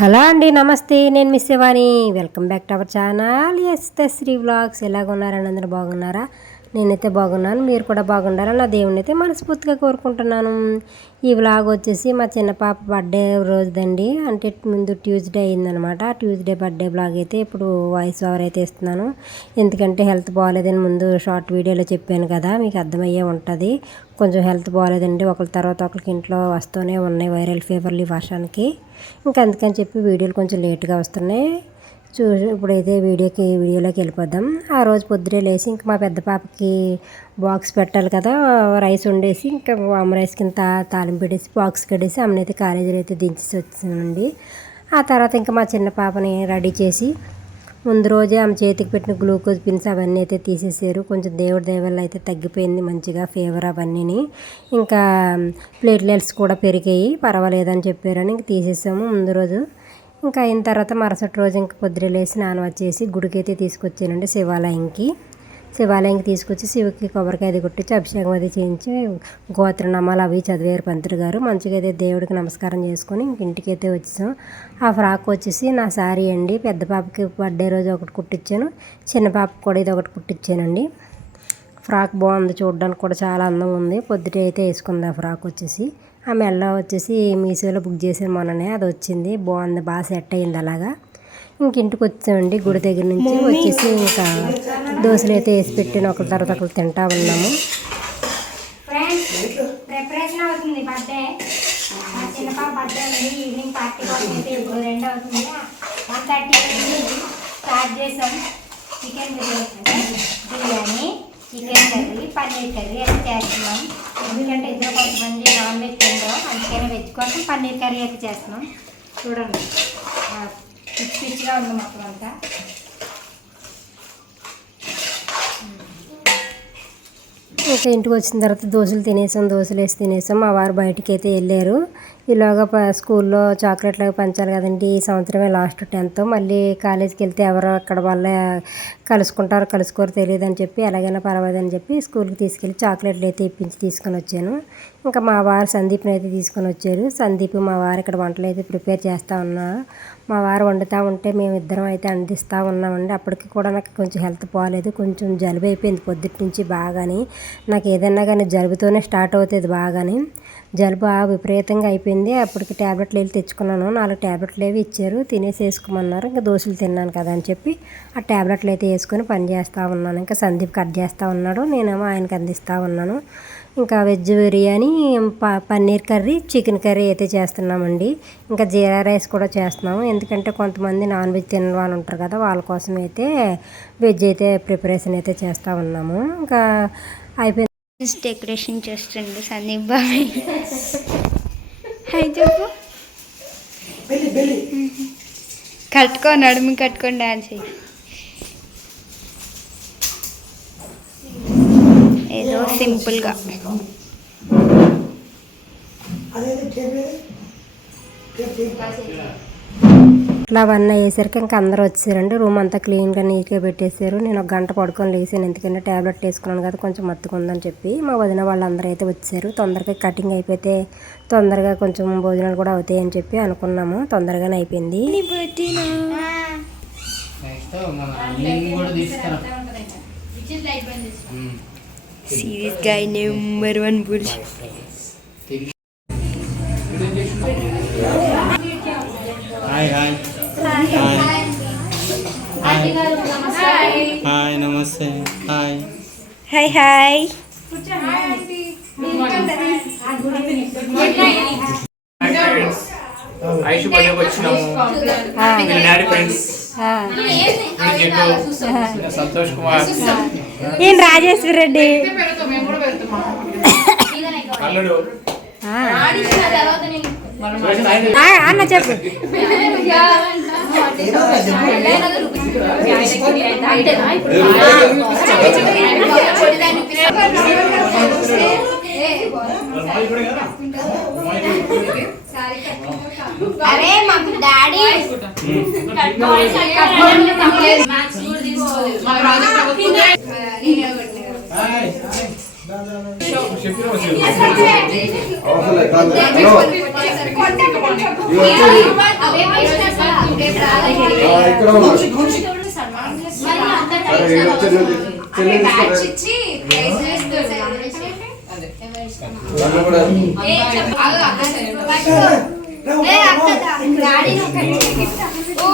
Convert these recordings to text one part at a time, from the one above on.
Hello అండి, నమస్తే. నేను miss Shivani. Welcome back to our channel Sri vlogs. ఎలాగున్నారని అందరూ బాగున్నారా? నేనైతే బాగున్నాను. మీరు కూడా బాగుండాలని నా దేవుని అయితే మనస్ఫూర్తిగా కోరుకుంటున్నాను. ఈ వ్లాగ్ వచ్చేసి మా చిన్న పాప బర్త్డే రోజుదండి. అంటే ముందు ట్యూస్డే అయిందనమాట. ట్యూస్డే బర్త్డే వ్లాగ్ అయితే ఇప్పుడు వాయిస్ ఓవర్ అయితే ఇస్తున్నాను. ఎందుకంటే హెల్త్ బాగాలేదని ముందు షార్ట్ వీడియోలో చెప్పాను కదా, మీకు అర్థమయ్యే ఉంటుంది. కొంచెం హెల్త్ బాగాలేదండి, ఒకరి తర్వాత ఒకరికి ఇంట్లో వస్తూనే ఉన్నాయి వైరల్ ఫీవర్లు ఈ వర్షానికి. ఇంకా అందుకని చెప్పి వీడియోలు కొంచెం లేట్గా వస్తున్నాయి. ఇప్పుడైతే వీడియోలోకి వెళ్ళిపోదాం. ఆ రోజు పొద్దునే లేచి ఇంకా మా పెద్ద పాపకి బాక్స్ పెట్టాలి కదా, రైస్ వండేసి ఇంకా అమ్మ రైస్ కింద తాలింపు పెట్టేసి బాక్స్ కట్టేసి అమ్మనైతే కాలేజీలో అయితే దించేసి వచ్చానండి. ఆ తర్వాత ఇంకా మా చిన్న పాపని రెడీ చేసి ముందు రోజే ఆమె చేతికి పెట్టిన గ్లూకోజ్ పిన్స్ అవన్నీ అయితే తీసేసారు. కొంచెం దేవుడి దయవల్ల అయితే తగ్గిపోయింది మంచిగా ఫీవర్ అవన్నీని. ఇంకా ప్లేట్లెట్స్ కూడా పెరిగాయి, పర్వాలేదని చెప్పారని ఇంక తీసేసాము ముందు రోజు. ఇంకా అయిన తర్వాత మరుసటి రోజు ఇంకా పొద్దున లేసి స్నానం వచ్చేసి గుడికి అయితే తీసుకొచ్చానండి. శివాలయంకి తీసుకొచ్చి శివుకి కొబ్బరికాయ అది కొట్టించి అభిషేకం అది చేయించి గోత్రనామాలు అవి చదివారు పంతులు గారు. మంచిగా అయితే దేవుడికి నమస్కారం చేసుకొని ఇంక ఇంటికి అయితే వచ్చేసాం. ఆ ఫ్రాక్ వచ్చేసి నా శారీ అండి. పెద్ద పాపకి బర్త్డే రోజు ఒకటి కుట్టించాను, చిన్న పాపకి కూడా ఇది ఒకటి కుట్టించానండి. ఫ్రాక్ బాగుంది, చూడడానికి కూడా చాలా అందంగా ఉంది. పొద్దుటే అయితే వేసుకుంది ఆ ఫ్రాక్ వచ్చేసి. ఆ మెల్ల వచ్చేసి మీషోలో బుక్ చేసాను మొన్ననే, అది వచ్చింది బాగుంది, బాగా సెట్ అయింది. అలాగా ఇంక ఇంటికి వచ్చామండి. గుడి దగ్గర నుంచి వచ్చేసి ఇంకా దోశలు అయితే వేసి పెట్టాను, ఒకరి తర్వాత ఒకరు తింటా ఉన్నాము. ప్రిపరేషన్ అవుతుంది బర్త్డే, మా చిన్న పాప బర్త్డే ఉంది. ఈవినింగ్ పార్టీ కోసం అయితే ఇప్పుడు 2 అవుతుంది. 1:30 స్టార్ట్ చేసాం. Chicken biryani, chicken curry, paneer curry అయితే చేస్తున్నాం. ఎందుకంటే ఇద్దరు కొంతమంది నాన్ వెజ్ తింటాం, అందుకని వెజ్ కోసం పన్నీర్ కర్రీ అయితే చేస్తున్నాం. చూడండి పిచ్చిగా ఉంది మొత్తం అంతా. ఇంకా ఇంటికి వచ్చిన తర్వాత దోశలు వేసి తినేసాం. మా వారు బయటికి అయితే వెళ్ళారు. ఈలోగా స్కూల్లో చాక్లెట్లు అవి పంచాలి కదండి. ఈ సంవత్సరమే లాస్ట్ 10th. మళ్ళీ కాలేజీకి వెళ్తే ఎవరో అక్కడ వాళ్ళే కలుసుకోరు తెలియదు అని చెప్పి ఎలాగైనా పర్వాలేదని చెప్పి స్కూల్కి తీసుకెళ్ళి చాక్లెట్లు అయితే ఇప్పించి తీసుకొని వచ్చాను. ఇంకా మా వారు సందీప్ని అయితే తీసుకొని వచ్చారు. సందీప్ మా వారు ఇక్కడ వంటలు అయితే ప్రిపేర్ చేస్తూ ఉన్నారు. మా వారు వండుతూ ఉంటే మేము ఇద్దరం అయితే అందిస్తూ ఉన్నామండి. అప్పటికి కూడా నాకు కొంచెం హెల్త్ బాగాలేదు, కొంచెం జలుబు అయిపోయింది పొద్దుటి నుంచి బాగాని. నాకు ఏదన్నా కానీ జలుబుతోనే స్టార్ట్ అవుతుంది బాగాని. జలుబు విపరీతంగా అయిపోయింది. అప్పటికి ట్యాబ్లెట్లు వెళ్ళి తెచ్చుకున్నాను. 4 ట్యాబ్లెట్లు ఏవి ఇచ్చారు, తినేసి వేసుకోమన్నారు. ఇంకా దోశలు తిన్నాను కదా అని చెప్పి ఆ ట్యాబ్లెట్లు అయితే వేసుకొని పని చేస్తూ ఉన్నాను. ఇంకా సందీప్ కట్ చేస్తూ ఉన్నాడు, నేనేమో ఆయనకి అందిస్తూ ఉన్నాను. ఇంకా veg biryani, paneer curry, chicken curry అయితే చేస్తున్నామండి. ఇంకా జీరా రైస్ కూడా చేస్తున్నాము. ఎందుకంటే కొంతమంది నాన్ వెజ్ తిన వాళ్ళు ఉంటారు కదా, వాళ్ళ కోసం అయితే వెజ్ అయితే ప్రిపరేషన్ అయితే చేస్తూ ఉన్నాము. ఇంకా అయిపోయింది. డెకరేషన్ చేస్తుండు సందీప్ బాబాయ్. హాయ్ చెప్పు. నడుము కట్టుకొని డాన్స్ ఏదో సింపుల్గా. ఇట్లా అవన్నీ వేసరికి ఇంకా అందరూ వచ్చారండి. రూమ్ అంతా క్లీన్గా నీట్గా పెట్టేశారు. నేను 1 గంట పడుకొని లేసాను, ఎందుకంటే ట్యాబ్లెట్ వేసుకున్నాను కదా కొంచెం మత్తుకుందని చెప్పి. మా వదిన వాళ్ళందరూ అయితే వచ్చారు. తొందరగా కటింగ్ అయిపోతే తొందరగా కొంచెం భోజనాలు కూడా అవుతాయి అని చెప్పి అనుకున్నాము. తొందరగానే అయిపోయింది. సీరియస్ గా నెంబర్ 1 బుల్. హాయ్ నమస్తే. Hi hi hi. ఐషు బర్త్డేకి వచ్చినాము. డాడీ ఫ్రెండ్స్ సంతోష్ కుమార్, ఏం రాజేశ్వర రెడ్డి అల్లుడు అన్న చెప్పు. అరే మా డాడీ అవసరం లేదు.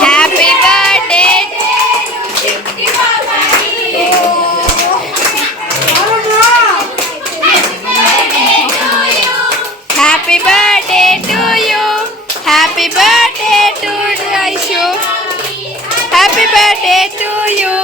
Happy birthday happy birthday to you happy birthday to Aishu happy birthday to you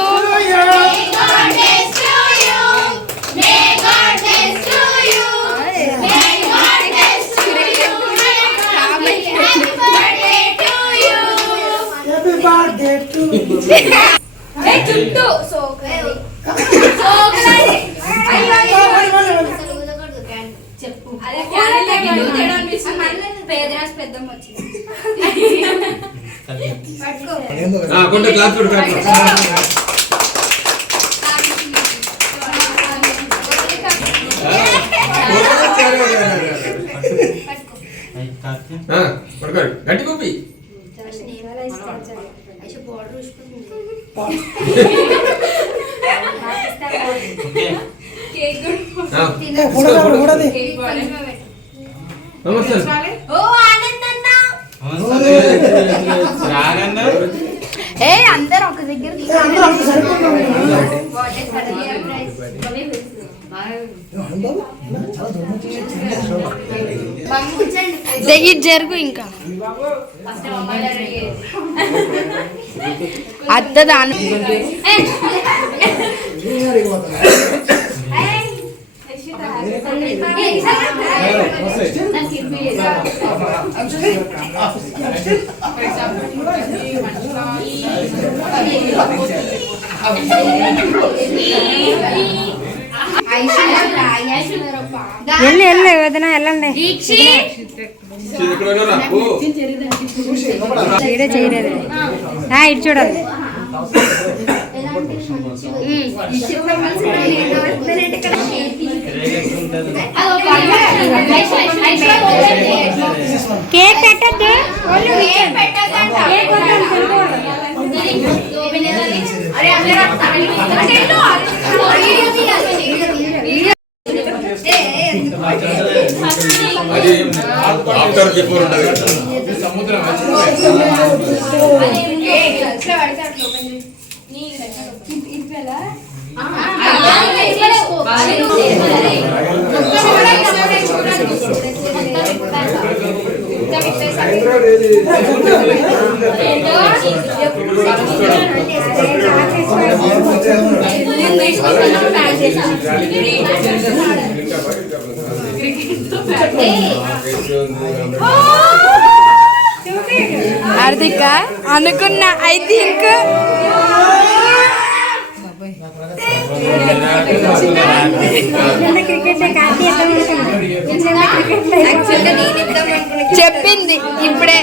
కొంచెం క్లాస్ కూడా పడుకోండి గట్టి కూపి ఏ అందరూ ఒక దగ్గర దగ్గర జరుగు ఇంకా అత్త దాని వెళ్ళి వదిన వెళ్ళండి చేయడే చేయలేదు ఇటు చూడండి కేక్ పెట్టద్దు అది ఆఫ్టర్ బిఫోర్ ఉంటుంది సముద్రం హార్దిక అనుకున్నా ఐ థింక్ చెప్పింది ఇప్పుడే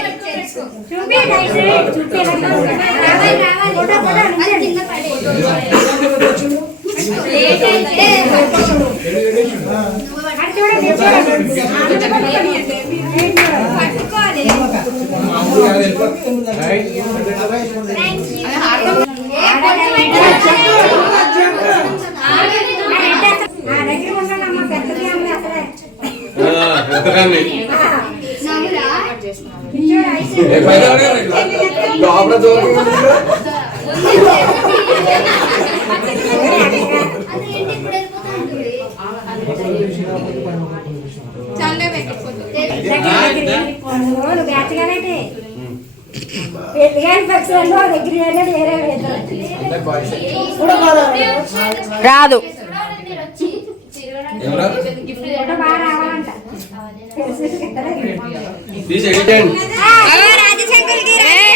రాదు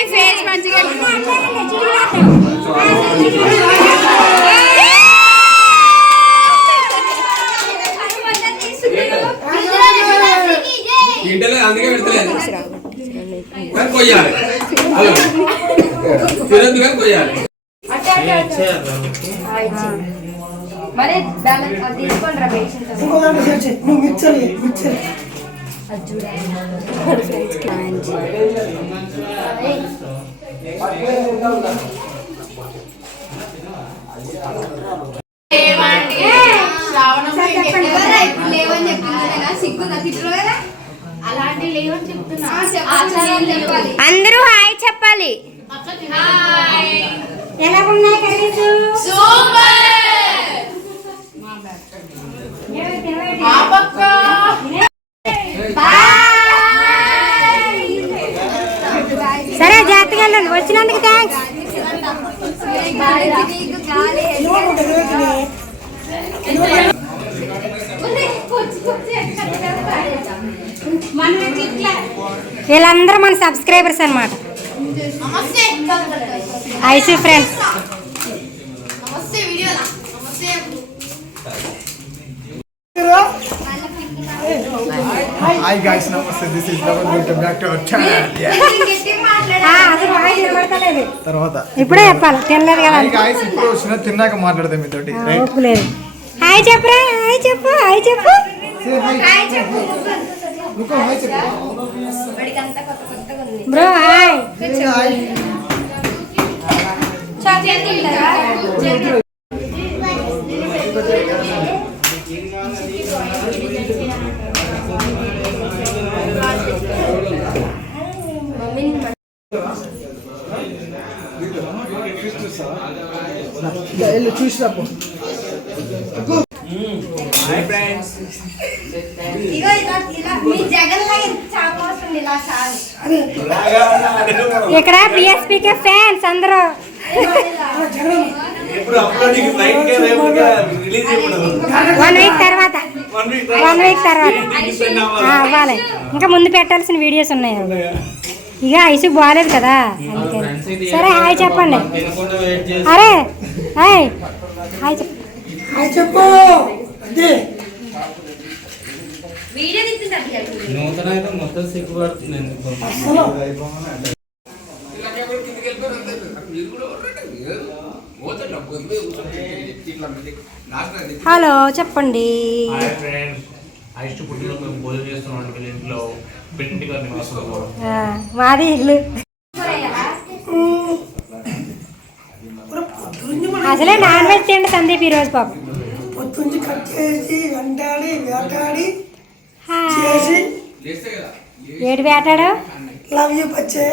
ఫేస్ మంచిగా ఇంటలే అందుకే పెడతలేదు కానీ కొయ్యాలి తినద్దు కానీ కొయ్యాలి మరి తీసుకోండి రా పేషెంట్ అందరూ హాయ్ చెప్పాలి. ఎలా ఉన్నాయి కర్రీస్? సరే జాగ్రత్తగా వెళ్ళండి. వచ్చినందుకు థ్యాంక్స్. వీళ్ళందరూ మన సబ్స్క్రైబర్స్ అన్నమాట. I see friends. Hi guys, namaste. This is Ravan. Welcome back to our channel. అసలు వాయిస్ వినబడతలేదు. తర్వాత ఇప్పుడే చెప్పాలి, తినలేదు కదా. Hi guys, ఇప్పుడు వచ్చిన తిన్నాక మాట్లాడదాం మీతోటి. రైట్? ఓపు లేదు. హాయ్ చెప్పరా, హాయ్ చెప్పు, హాయ్ చెప్పు. లుకో హాయ్ చెప్పు. Bro hi. హాయ్. ఎల్లు చూసిరాపో. Hi friends. ఇక్కడ బిఎస్పీకే ఫ్యాన్స్ అందరూ. ఇప్పుడు అప్లోడింగ్ నైట్ కే రేపు రిలీజ్ ఇప్పుడు 1 వీక్ తర్వాత అవ్వాలి. ఇంకా ముందు పెట్టాల్సిన వీడియోస్ ఉన్నాయి. ఇక ఐసుకు బాగాలేదు కదా అందుకని. సరే హాయ్ చెప్పండి. అరే హాయ్ హాయ్ చెప్పు. హాయ్ చెప్పు. అదే నూతన అయితే మొత్తం సిగ్గుపడుతుంది. హలో చెప్పండి. Hi friends. ఐస్ట్ పుట్టిన మేము భోజనం చేస్తున్నాం వీళ్ళ ఇంట్లో పెంటిగా నివాసంలో. మాది ఇల్లు. అసలే నాన్ వెజ్ తిండి సందీప్ ఈరోజు పాపం. పొద్దుంచి కట్ చేసి వండాడి వేటాడి హాయ్. ఏడు వేటాడు. Love you బచ్చే.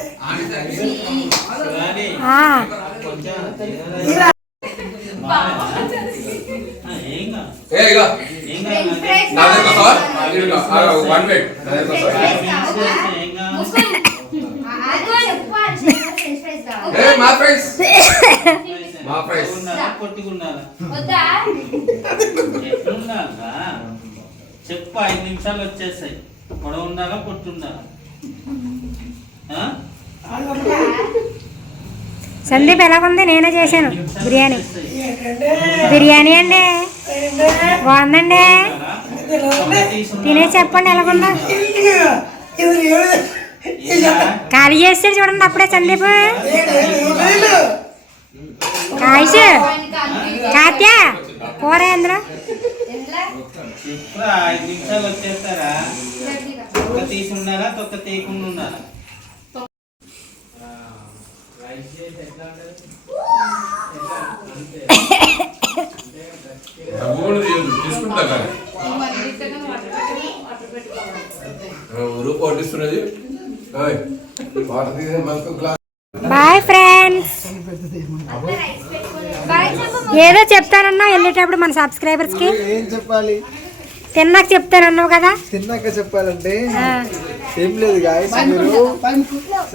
చెప్పు 5 నిమిషాలు వచ్చేసాయి. పొడవు ఉండాలా పొట్టు ఉండాలా? సందీప్ ఎలాగుంది? నేనే చేశాను బిర్యానీ. బిర్యానీ అండి బాగుందండి. తినే చెప్పండి ఎలాగుందో. ఖాళీ చేస్తే చూడండి అప్పుడే సందీప్. కాయస్ కాత్య కూర ఎందులో చెప్పు 5 నిమిషాలు వచ్చేస్తారా? తొక్క తీసి ఉండాలా తొక్క తీయకుండా ఉండాలా? Bye friends. ఏదో చెప్తానన్నావు వెళ్ళేటప్పుడు మన సబ్స్క్రైబర్స్ కి. ఏం చెప్పాలి? తిన్నాక చెప్తానన్నావు కదా. తిన్నాక చెప్పాలంటే ఏం లేదు గాయ్స్. మీరు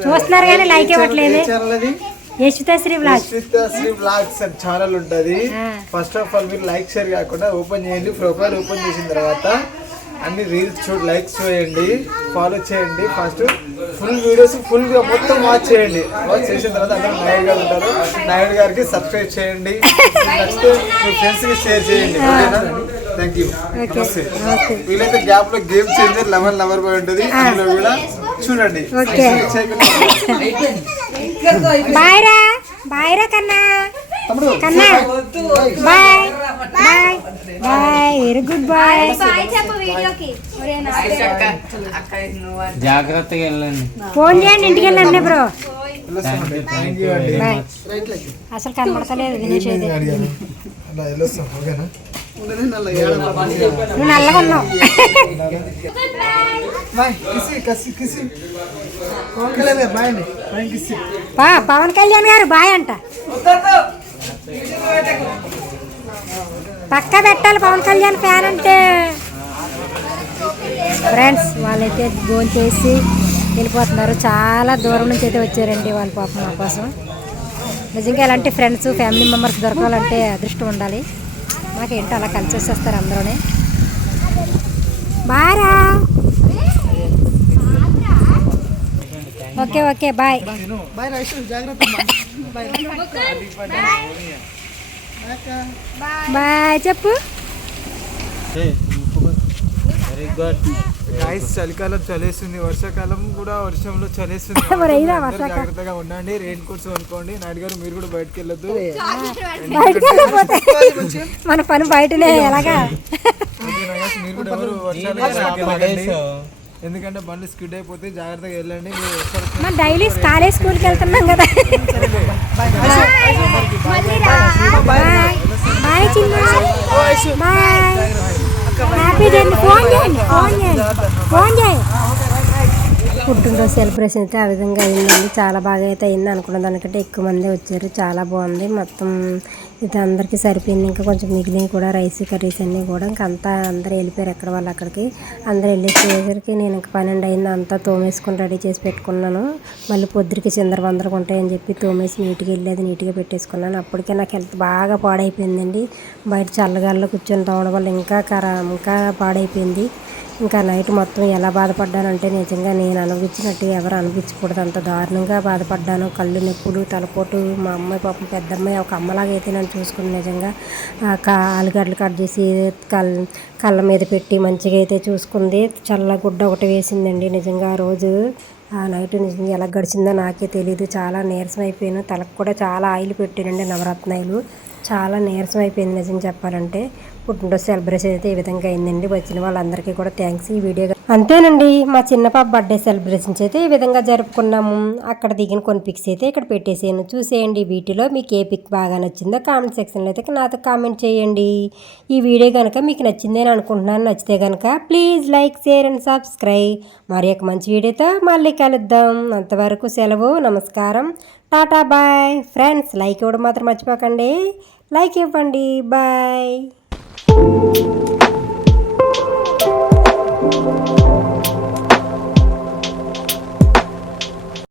చూస్తున్నారు కానీ లైక్ ఇవ్వట్లేదు. ఛానల్ అది యశ్వితాశ్రీ వ్లాగ్స్. యశ్వితాశ్రీ వ్లాగ్స్ అని ఛానల్ ఉంటుంది. ఫస్ట్ ఆఫ్ ఆల్ మీరు లైక్ షేర్ కాకుండా ఓపెన్ చేయండి. ప్రొఫైల్ ఓపెన్ చేసిన తర్వాత అన్ని రీల్స్ లైక్స్ చేయండి, ఫాలో చేయండి. ఫస్ట్ ఫుల్ వీడియోస్ ఫుల్గా మొత్తం వాచ్ చేయండి. వాచ్ చేసిన తర్వాత అందరూ నాయుడు గారు ఉంటారు. నాయుడు గారికి సబ్స్క్రైబ్ చేయండి. నచ్చితే మీ ఫ్రెండ్స్కి షేర్ చేయండి. ఓకేనా? Thank you. వీలైతే గ్యాప్ లో గేమ్ చేంజర్ 11 లవర్ బాయ్ ఉంటుంది. అందులో కూడా చూడండి. బాయ్ రా, బాయ్ రా కన్నా. కన్నా bye bye bye. Very good bye. జాగ్రత్తగా వెళ్ళండి. ఫోన్ చేయండి ఇంటికి వెళ్ళండి బ్రో. వెళ్ళొస్తామండి. థ్యాంక్ యూ అండి. బాయ్. అసలు కనబడతలేదు వినేసేది. అలా వెళ్ళొస్తాం, ఓకేనా? నువ్వు నల్లగా ఉన్నావు. బాయ్, కిసి పవన్ కళ్యాణ్ గారు బాయ్ అండి. బాయ్ కిసి. పవన్ కళ్యాణ్ గారు బాయ్ అంట. పక్క పెట్టాలి పవన్ కళ్యాణ్ ఫ్యాన్ అంటే. ఫ్రెండ్స్ వాళ్ళైతే భోజనం చేసి వెళ్ళిపోతున్నారు. చాలా దూరం నుంచి అయితే వచ్చారండి వాళ్ళు పాపం మా కోసం. నిజంగా ఇలాంటి ఫ్రెండ్స్ ఫ్యామిలీ మెంబర్స్ దొరకాలంటే అదృష్టం ఉండాలి. మాకేంటో అలా కలిసి వచ్చేస్తారు అందరూనే. బారా. Okay okay bye. Bye Raishu, జాగ్రత్త. బాయ్ చెప్పు. Very good. గాయస్, చలికాలం చలేస్తుంది, వర్షాకాలం కూడా వర్షంలో చలేస్తుంది. మరి అయినా అందరూ జాగ్రత్తగా ఉండండి. రెయిన్ కోట్స్ కొనుక్కోండి. నాయుడు గారు మీరు కూడా బయటకు వెళ్ళొద్దు. బయటకు వెళ్ళిపోతే మన పని బయటనే ఎలాగా. ఓకేనా guys? మీరు కూడా ఎవరు వర్షాలు వెళ్ళకండి. ఎందుకంటే బండ్లు స్కిడ్ అయిపోతే జాగ్రత్తగా వెళ్ళండి. మీరు మనం డైలీ కాలేజ్ స్కూల్కి వెళ్తున్నాం కదా. బాయ్ చిన్న. బాయ్. Happy journey. ఫోన్ చేయండి. పుట్టినరోజు సెలబ్రేషన్ అయితే ఆ విధంగా అయిందండి. చాలా బాగా అయితే అయింది. అనుకున్న దానికంటే ఎక్కువ మంది వచ్చారు. చాలా బాగుంది. మొత్తం ఇది అందరికీ సరిపోయింది. ఇంకా కొంచెం మిగిలినవి కూడా రైస్ కర్రీస్ అన్నీ కూడా ఇంకా అంతా అందరూ వెళ్ళిపోయారు ఎక్కడ వాళ్ళు అక్కడికి. అందరూ వెళ్ళేసరికి నేను ఇంకా 12 అయింది. అంతా తోమేసుకొని రెడీ చేసి పెట్టుకున్నాను. మళ్ళీ పొద్దురికి చిందరవందరగా ఉంటాయని చెప్పి తోమేసి నీట్గా వెళ్ళేది నీట్గా పెట్టేసుకున్నాను. అప్పటికే నాకు హెల్త్ బాగా పాడైపోయిందండి. బయట చల్లగాల్లో కూర్చొని తోమడం వల్ల ఇంకా పాడైపోయింది. ఇంకా నైట్ మొత్తం ఎలా బాధపడ్డానంటే నిజంగా నేను అనుభవించినట్టు ఎవరు అనిపించకూడదు. అంత దారుణంగా బాధపడ్డాను. కళ్ళు నొప్పులు, తలపోటు. మా అమ్మాయి పాపం పెద్ద అమ్మాయి ఒక అమ్మలాగా అయితే నన్ను చూసుకుని నిజంగా ఆలుగడ్డలు కట్ చేసి కళ్ళ మీద పెట్టి మంచిగా అయితే చూసుకుంది. చల్ల గుడ్డ ఒకటి వేసిందండి. నిజంగా ఆ రోజు ఆ నైట్ నిజంగా ఎలా గడిచిందో నాకే తెలియదు. చాలా నీరసం అయిపోయాను. తలకు కూడా చాలా ఆయిల్ పెట్టానండి, నవరత్నాలు. చాలా నీరసం అయిపోయింది నిజంగా చెప్పాలంటే. పుట్టినరోజు సెలబ్రేషన్ అయితే ఈ విధంగా అయిందండి. వచ్చిన వాళ్ళందరికీ కూడా థ్యాంక్స్. ఈ వీడియో అంతేనండి. మా చిన్న పాప బర్త్డే సెలబ్రేషన్స్ అయితే ఈ విధంగా జరుపుకున్నాము. అక్కడ దిగిన కొన్ని పిక్స్ అయితే ఇక్కడ పెట్టేసాను, చూసేయండి. వీటిలో మీకు ఏ పిక్ బాగా నచ్చిందో కామెంట్ సెక్షన్లో అయితే నాతో కామెంట్ చేయండి. ఈ వీడియో కనుక మీకు నచ్చిందని అనుకుంటున్నాను. నచ్చితే కనుక please like, share and subscribe. మరి ఒక మంచి వీడియోతో మళ్ళీ కలుద్దాం. అంతవరకు సెలవు. నమస్కారం. టాటా బాయ్. ఫ్రెండ్స్ లైక్ ఇవ్వడం మాత్రం మర్చిపోకండి. లైక్ ఇవ్వండి. బాయ్.